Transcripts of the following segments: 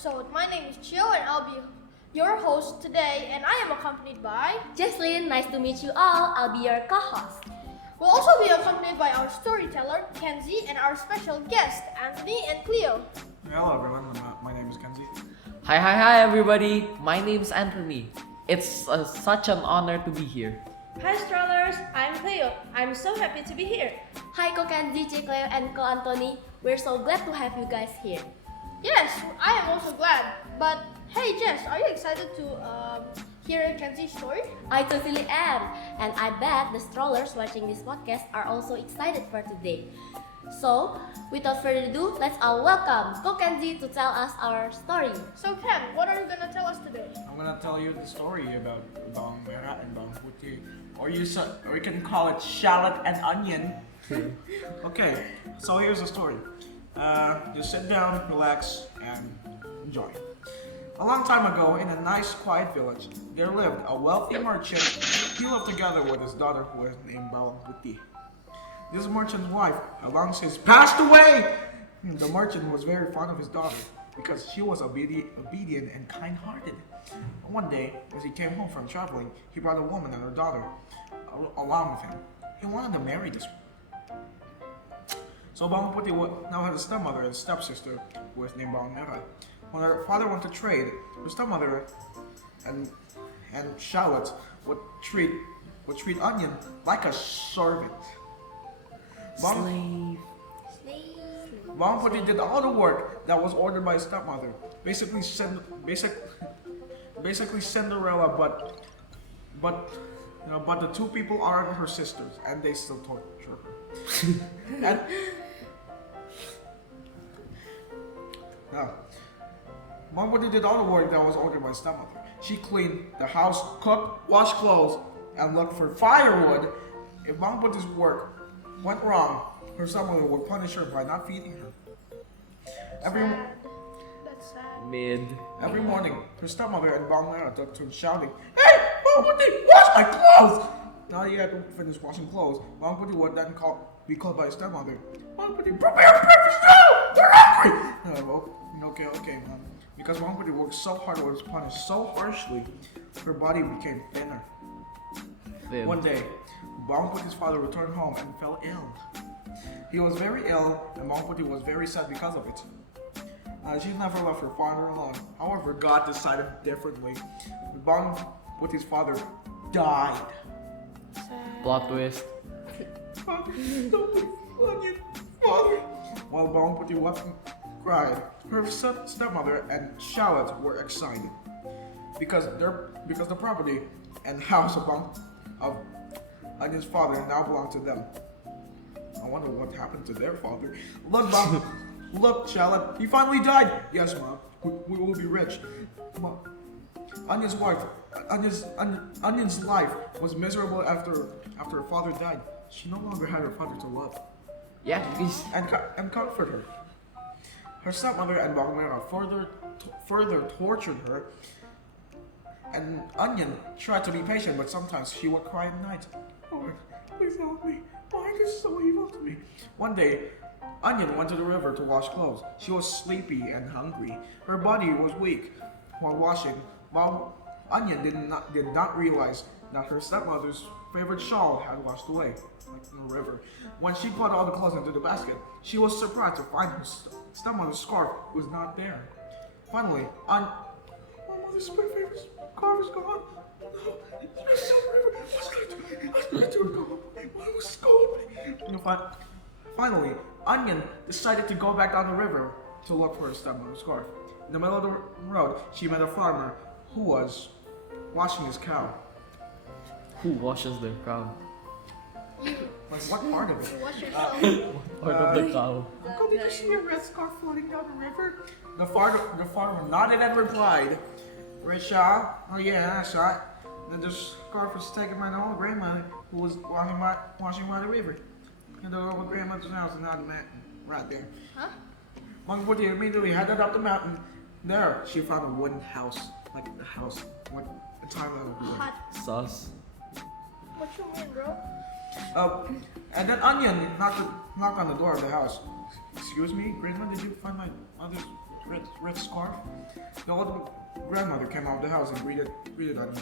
episode. My name is Chio and I'll be your host today, and I am accompanied by Jesslyn, nice to meet you all. I'll be your co-host. We'll also be accompanied by our storyteller, Kenzie, and our special guests, Anthony and Cleo. Hello everyone, my name is Kenzie. Hi everybody, my name's Anthony. It's such an honor to be here. Hi strollers, I'm Cleo. I'm so happy to be here. Hi Ko Kenzie, Che Cleo, and Ko Anthony. We're so glad to have you guys here. Yes, I am also glad. But hey Jess, are you excited to hear Kenzie's story? I totally am. And I bet the strollers watching this podcast are also excited for today. So, without further ado, let's all welcome Ko Kenzie to tell us our story. So Ken, what are you gonna tell us today? I'm gonna tell you the story about Bawang Merah and Bawang Putih, or you can call it shallot and onion. Okay, so here's the story. Just sit down, relax, and enjoy. A long time ago, in a nice, quiet village, there lived a wealthy merchant. He lived together with his daughter, who was named Bawang Putih. This merchant's wife, long since passed away. The merchant was very fond of his daughter because she was obedient and kind-hearted. One day, as he came home from traveling, he brought a woman and her daughter along with him. He wanted to marry this woman. So Bawang Putih now had a stepmother and stepsister who was named Bawang Merah. When her father went to trade, her stepmother and shallot would treat Onion like a servant. Slave. Bawang Putih did all the work that was ordered by his stepmother. Basically Cinderella, but the two people aren't her sisters, and they still torture her. And Bawang Putih did all the work that was ordered by his stepmother. She cleaned the house, cooked, washed clothes, and looked for firewood. If Bawang Putih's work went wrong, her stepmother would punish her by not feeding her. That's sad. Mid. Every morning, her stepmother and Bawang Merah took turns shouting, "Hey, Bawang Putih, wash my clothes!" Now you had to finish washing clothes. Bawang Putih would then be called by his stepmother. "Bawang Putih, prepare breakfast now! We're hungry!" Okay, Mom. Because Bawang Putih worked so hard and was punished so harshly, her body became thinner. Thin. One day, Bawang Putih's father returned home and fell ill. He was very ill, and Bawang Putih was very sad because of it. She never left her father alone. However, God decided differently. Bawang Putih's father died. Plot twist. Onion, father. While Bawang Putih wept and cried, her stepmother and shallot were excited because the property and house of Onion's father now belonged to them. I wonder what happened to their father. Look, shallot, he finally died. Yes, Mom, we will be rich. Mom, Onion's life was miserable after her father died. She no longer had her father to love Yeah, please. and comfort her. Her stepmother and Bawang Merah further tortured her. And Onion tried to be patient, but sometimes she would cry at night. "Lord, please help me. Why are you so evil to me?" One day, Onion went to the river to wash clothes. She was sleepy and hungry. Her body was weak. While washing, Onion did not realize that her stepmother's favorite shawl had washed away, like in the river. When she put all the clothes into the basket, she was surprised to find her stepmother's scarf was not there. Finally, my mother's favorite scarf is gone. No, it's in the river. What should I do? Why was it gone? Finally, Onion decided to go back down the river to look for her stepmother's scarf. In the middle of the road, she met a farmer who was washing his cow. Who washes their cow? Like, what part of it? Wash yourself. Part of the cow. Uncle, did you see a red scarf floating down the river? The farmer nodded and replied, "Red shawl? Oh yeah, I saw it. Then the scarf was taken by the old grandmother who was washing by the river. And the old grandmother's house is not right there." Huh? Bawang Putih immediately headed up the mountain. There, she found a wooden house, like a Thailand would. Hot. Sus. What you mean, bro? And then Onion knocked on the door of the house. Excuse me, Grandma, did you find my mother's red scarf? The old grandmother came out of the house and greeted Onion.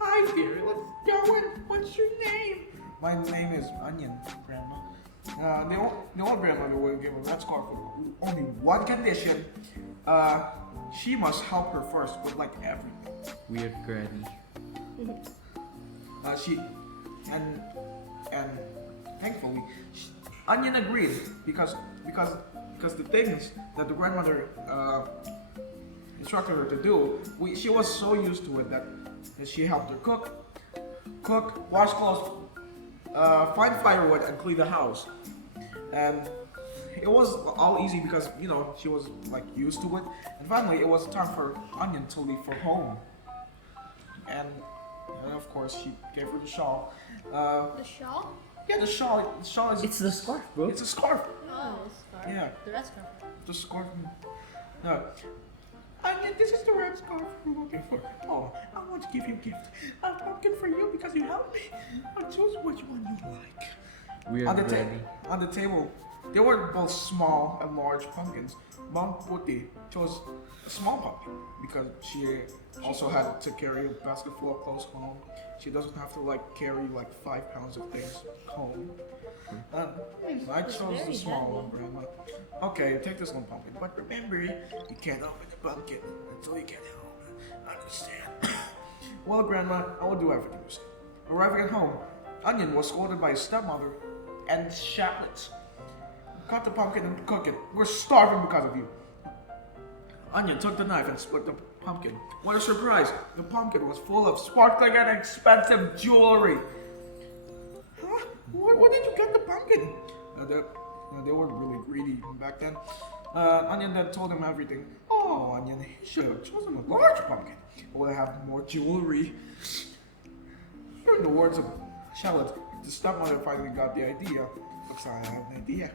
Hi, dear. Let's go in. What's your name? My name is Onion, Grandma. The old grandmother will give a red scarf with only one condition. She must help her first with like everything. Weird granny. And thankfully, Onion agreed because the things that the grandmother instructed her to do, she was so used to it that she helped her cook, wash clothes, find firewood, and clean the house. And it was all easy because she was like used to it. And finally, it was time for Onion to leave for home. And of course, she gave her the shawl. The shawl? Yeah, the shawl. The shawl is. It's the scarf, bro. It's a scarf. Oh, scarf. Yeah. The red scarf. The scarf. No. Onion, this is the red scarf we're looking for. Oh, I want to give you a gift. A pumpkin for you because you helped me. Choose which one you like. Weird granny. On the table, there were both small and large pumpkins. Bawang Putih chose a small pumpkin because she also had to carry a basket full of clothes home. She doesn't have to carry 5 pounds of things home. I chose the small one, Grandma. Okay, take this one pumpkin, but remember, you can't open the pumpkin until you get home. Understand? Well, Grandma, I will do everything you say. Arriving at home, Onion was scolded by his stepmother and Charlotte. Cut the pumpkin and cook it. We're starving because of you. Onion took the knife and split the pumpkin. What a surprise! The pumpkin was full of sparkling and expensive jewelry. Huh? Where did you get the pumpkin? They were really greedy back then. Onion then told him everything. Oh, Onion, you should have chosen a large pumpkin. It would have more jewelry. In the words of Charlotte, the stepmother finally got the idea. Looks like I have an idea.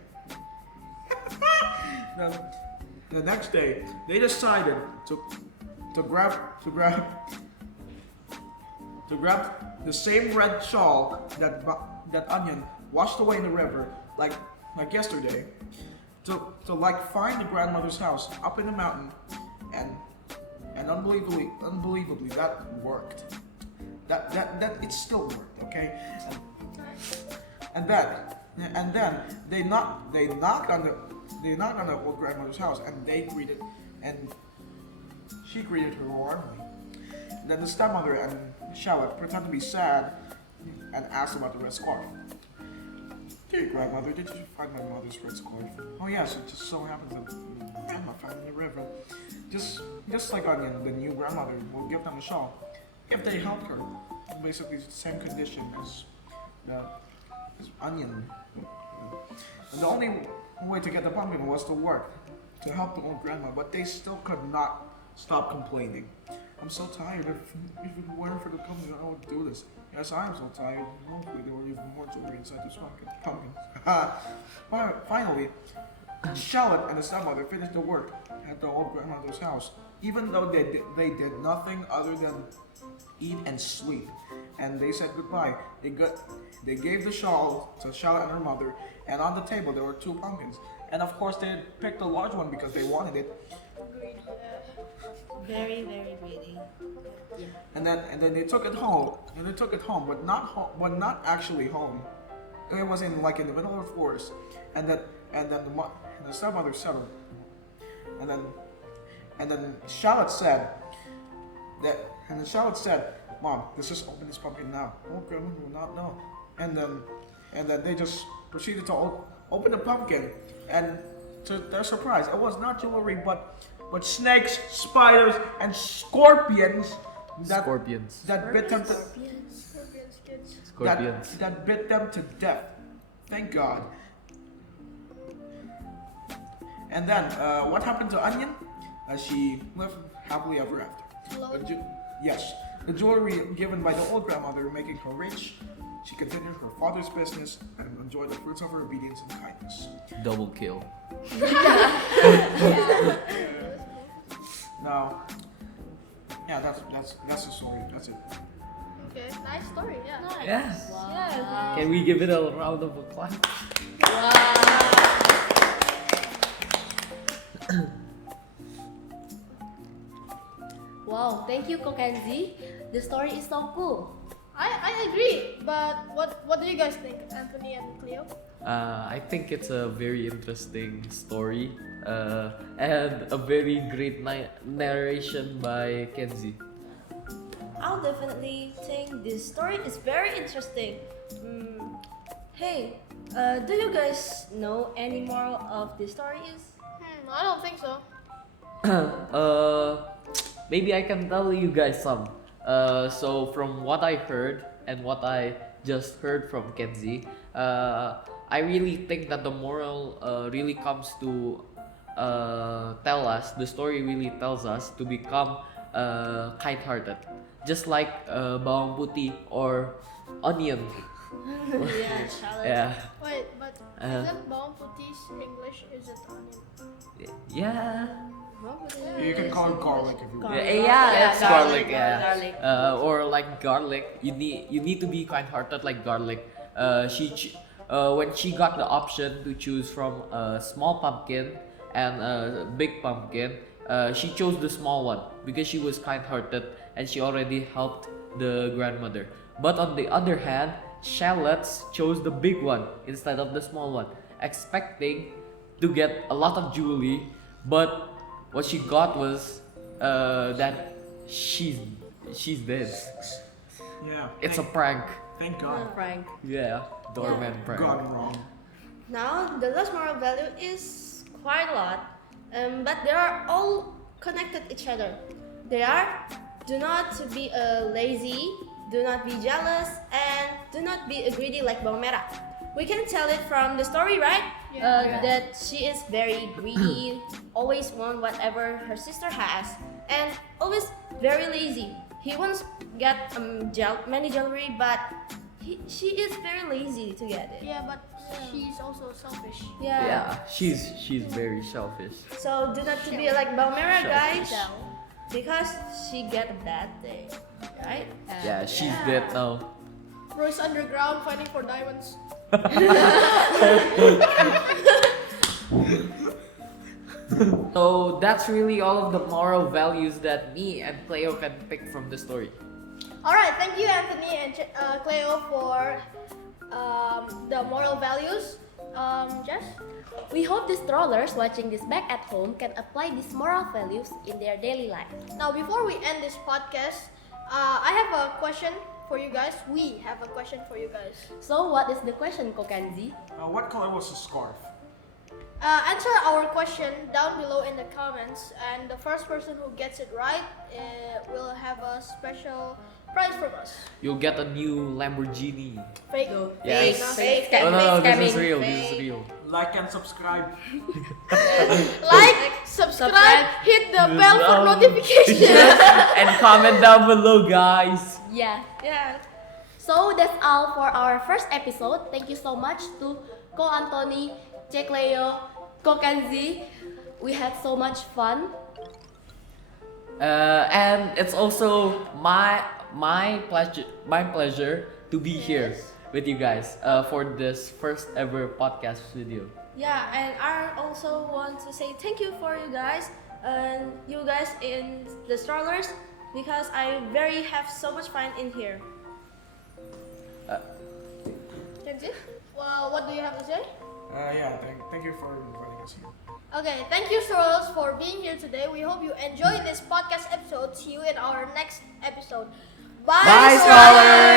Then, the next day, they decided to grab the same red shawl that Onion washed away in the river like yesterday, to find the grandmother's house up in the mountain, and unbelievably that worked. That it still worked, okay? And then they knocked on the old grandmother's house, and she greeted her warmly. Then the stepmother and Charlotte pretended to be sad and asked about the red scarf. Dear grandmother, did you find my mother's red scarf? Oh yes, it just so happens that grandma found it in the river. Just like Onion, the new grandmother will give them a shawl if they helped her. Basically, it's the same condition as Onion. And the only way to get the pumpkin was to work, to help the old grandma, but they still could not stop complaining. I'm so tired. If it weren't for the pumpkin, I would do this. Yes, I am so tired. Hopefully, there were even more jewelry inside this pumpkin. Finally, Charlotte and the stepmother finished the work at the old grandmother's house, even though they did nothing other than eat and sleep. And they said goodbye. They gave the shawl to Charlotte and her mother, and on the table there were 2 pumpkins. And of course they picked the large one because they wanted it. Greedy, yeah. Very, very greedy. Yeah. And then they took it home. But not actually home. It was in the middle of the forest. And then the stepmother settled. And then Charlotte said, Mom, let's just open this pumpkin now. Oh, Grandma will not know. And then they just proceeded to open the pumpkin, and to their surprise, it was not jewelry, but snakes, spiders, and scorpions. That bit them to Scorpions, kids. Scorpions. that bit them to death. Thank God. And then what happened to Onion? She lived happily ever after. Alone? Yes, the jewelry given by the old grandmother making her rich. She continued her father's business and enjoyed the fruits of her obedience and kindness. Double kill. Now, yeah, that's the story. That's it. Okay, nice story, yeah. Nice. Yeah. Wow. Can we give it a round of applause? Wow. Wow, thank you, Kokenzi. The story is so cool. I agree, but what do you guys think, Anthony and Cleo? I think it's a very interesting story and a very great narration by Kenzie. I'll definitely think this story is very interesting. Hey, do you guys know any moral of this story is? I don't think so. Maybe I can tell you guys some. So from what I heard and what I just heard from Kenzie, I really think that the moral really comes to tell us, the story really tells us to become kind-hearted. Just like Bawang Putih or onion. Yeah, challenge. Yeah. Wait, but isn't Bawang Putih's English isn't onion? Yeah. You can call it garlic if you want. Yeah, it's garlic. Yeah. Garlic. Or like garlic. You need to be kind-hearted like garlic. When she got the option to choose from a small pumpkin and a big pumpkin, she chose the small one because she was kind-hearted and she already helped the grandmother. But on the other hand, shallots chose the big one instead of the small one, expecting to get a lot of jewelry, but what she got was that she's dead. Yeah. It's a prank. Thank God. Frank. Yeah, doorman prank. Gone wrong. Now, the last moral value is quite a lot, but they are all connected each other. They are: do not be lazy, do not be jealous, and do not be greedy like Bawang Merah. We can tell it from the story, right? Yeah. That she is very greedy, always want whatever her sister has, and always very lazy. He wants get many jewelry, but she is very lazy to get it. Yeah, but she's also selfish. Yeah, she's very selfish. So do not to be like Bawang Merah, guys, So, because she get a bad day, right? Yeah, she's dead now. Roy's underground fighting for diamonds. So that's really all of the moral values that me and Cleo can pick from the story. Alright, thank you Anthony and Cleo for the moral values. Jess? we hope the strollers watching this back at home can apply these moral values in their daily life. Now before we end this podcast, I have a question for you guys. We have a question for you guys. So, what is the question, Kokenzi? What color was the scarf? Answer our question down below in the comments, and the first person who gets it right will have a special prize from us. You'll get a new Lamborghini. Fake. Yes. Fake. No, this Scamming. is real. This is real. Like and subscribe. Like, subscribe, hit the bell for notifications. And comment down below, guys. Yeah. Yeah. So that's all for our first episode. Thank you so much to Ko Anthony, Che Cleo, Ko Kenzie. We had so much fun. And it's also my pleasure to be here with you guys for this first ever podcast video. Yeah, and I also want to say thank you for you guys and you guys in the strollers, because I very have so much fun in here. Kenzie? Well, what do you have to say? Yeah, thank you for inviting us here. Okay, thank you, Strollers, for being here today. We hope you enjoyed this podcast episode. See you in our next episode. Bye, Bye, Strollers!